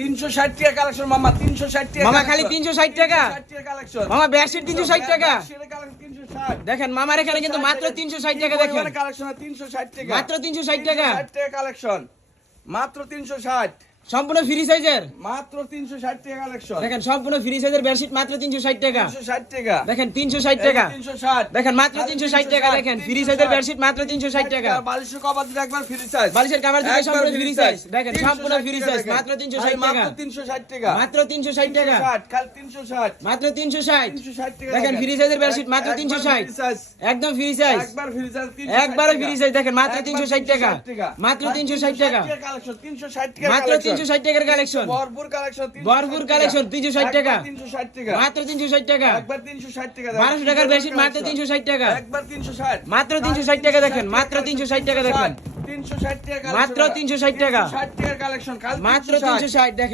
360 টাকা কালেকশন মামা, 360 টাকা মামা খালি 360 টাকা 360 টাকা কালেকশন মামা বেডশিট 360 টাকা সেটা কালেকশন 360 দেখেন মামার এখানে কিন্তু মাত্র 360 টাকা দেখেন কালেকশন 360 টাকা মাত্র 360 টাকা 360 টাকা কালেকশন মাত্র 360 সম্পূর্ণ ফ্রি সাইজের মাত্র 360 টাকা কালেকশন দেখেন সম্পূর্ণ ফ্রি সাইজের বেডশিট মাত্র 360 টাকা 360 টাকা দেখেন 360 টাকা 360 দেখেন মাত্র 360 টাকা দেখেন ফ্রি সাইজের বেডশিট মাত্র 360 টাকা বালিশের কভার দিলে একবার ফ্রি সাইজ বালিশের কভার দিলে সম্পূর্ণ ফ্রি সাইজ দেখেন সম্পূর্ণ ফ্রি সাইজ মাত্র 360 টাকা মাত্র 360 টাকা মাত্র 360 টাকা 360 খালি 360 মাত্র 360 360 টাকা দেখেন ফ্রি সাইজের বেডশিট মাত্র 360 একদম ফ্রি সাইজ একবার ফ্রি সাইজ একবারে ফ্রি সাইজ দেখেন মাত্র 360 টাকা মাত্র 360 টাকা কালেকশন 360 টাকা মাত্র 360 টাকার কালেকশন ভরপুর কালেকশন ভরপুর কালেকশন 360 টাকা 360 টাকা মাত্র 360 টাকা একবার 360 টাকা 1200 টাকার বেডশিট মাত্র 360 টাকা একবার 360 মাত্র 360 টাকা দেখেন মাত্র 360 টাকা দেখেন 360 টাকা মাত্র 360 টাকা 60 টাকার কালেকশন কাল মাত্র 360 দেখেন